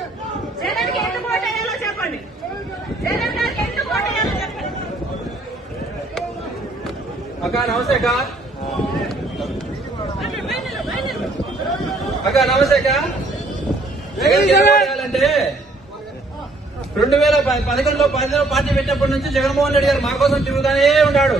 మాట్లాడండి. జగన్కి ఎందుకు ఓటేయాలో చెప్పండి. జగన్ గారికి ఎందుకు ఓటేయాలో చెప్పండి. అక్క నమస్తే అక్కా. అక్కా నమస్తే అక్క. జగన్ చేయాలంటే రెండు వేల పదకొండులో పదిలో పార్టీ పెట్టినప్పటి నుంచి జగన్మోహన్ రెడ్డి గారు మా కోసం తిరుగుతానే ఉన్నాడు.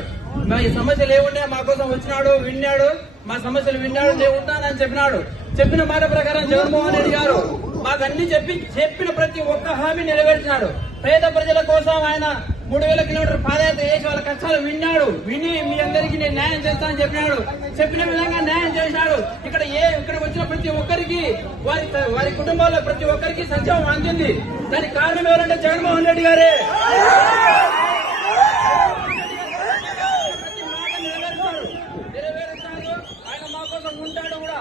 మా ఈ సమస్యలు ఏముండే మా కోసం వచ్చినాడు విన్నాడు మా సమస్యలు విన్నాడు నేను ఉంటానని చెప్పినాడు. చెప్పిన మాట ప్రకారం జగన్మోహన్ రెడ్డి గారు మాకు అన్ని చెప్పి చెప్పిన ప్రతి ఒక్క హామీ నెరవేర్చినాడు. పేద ప్రజల కోసం ఆయన మూడు వేల కిలోమీటర్ పాదయాత్ర చేసి వాళ్ళ కష్టాలు విన్నాడు. విని మీ అందరికీ నేను న్యాయం చేస్తానని చెప్పినాడు. చెప్పిన విధంగా న్యాయం చేసినాడు ఇక్కడ ఏ ఇక్కడ వచ్చిన ప్రతి ఒక్కరికి వారి వారి కుటుంబాల్లో ప్రతి ఒక్కరికి సంక్షేమం అందింది. దానికి కారణం ఎవరంటే జగన్మోహన్ రెడ్డి గారే ప్రతి మాట నెరవేరుస్తాడు. నెరవేరుస్తాడు. ఆయన మా కోసం ఉంటాడు కూడా